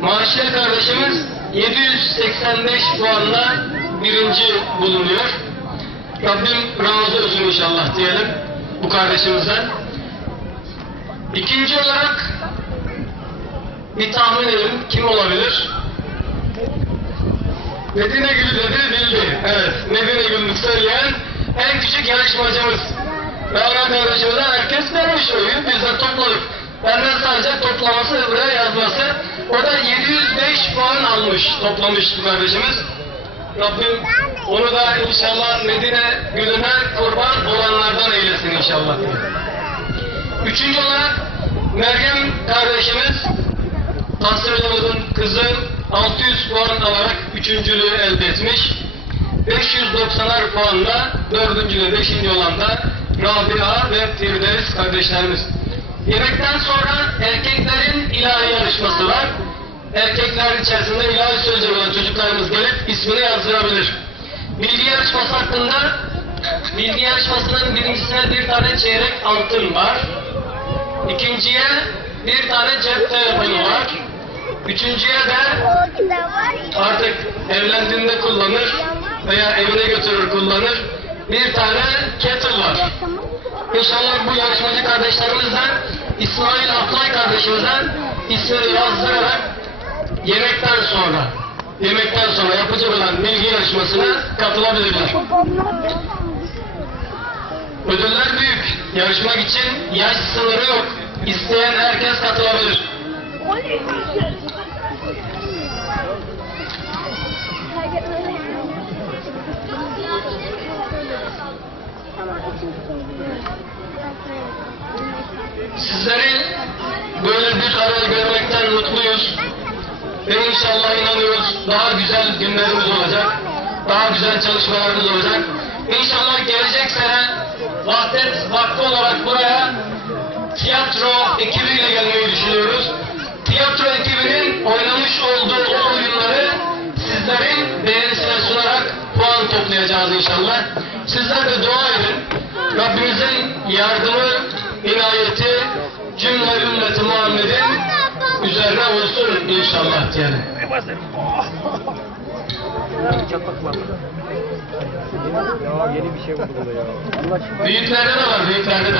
Maaşlı kardeşimiz 785 puanla birinci bulunuyor. Rabbim razı olsun inşallah diyelim bu kardeşimizden. İkinci olarak bir tahmin edelim kim olabilir? Medine Gülü dedi bildi. Evet Medine Gülü söyleyen en küçük yarışmacımız. Rana kardeşimizden herkes vermiş oyu. Biz de topladık. Benden sadece toplaması buraya yazması. O da 705 puan almış, toplamış kardeşimiz. Rabbim onu da inşallah Medine Gülü'ne kurban olanlardan eylesin inşallah. Üçüncü olarak Meryem kardeşimiz hocamızın kızı 600 puan alarak üçüncülüğü elde etmiş. 590'ar puanla dördüncü ve beşinci olan da Rabia ve Firdevs kardeşlerimiz. Yemekten sonra erkeklerin ilahi yarışması var. Erkekler içerisinde ilahi sözleri olan çocuklarımız gelip ismini yazdırabilir. Bilgi yarışması hakkında bilgi yarışmasının birincisine bir tane çeyrek altın var. İkinciye bir tane cep telefonu var. Üçüncüye de artık evlendiğinde kullanır veya evine götürür kullanır. Bir tane kettle var. İnşallah bu yarışmacı kardeşlerimizden İsmail Atlay kardeşimizden ismini yazdırarak yemekten sonra yemekten sonra yapacak olan bilgi yarışmasına katılabilirler. Ödüller büyük. Yarışmak için yaş sınırı yok. İsteyen herkes katılabilir. Sizleri böyle bir araya görmekten mutluyuz. Ve inşallah inanıyoruz daha güzel günlerimiz olacak. Daha güzel çalışmalarımız olacak. İnşallah gelecek sene vahdet vakti olarak buraya tiyatro ekibiyle gelmeyi düşünüyoruz. Toplayacağız inşallah. Sizler de dua edin. Rabbimizin yardımı, inayeti cümle ümmeti Muhammed'in üzerine olsun inşallah diyelim. Ya yeni bir şey burada ya. Allah. Büyüklerde de var, büyüklerde de.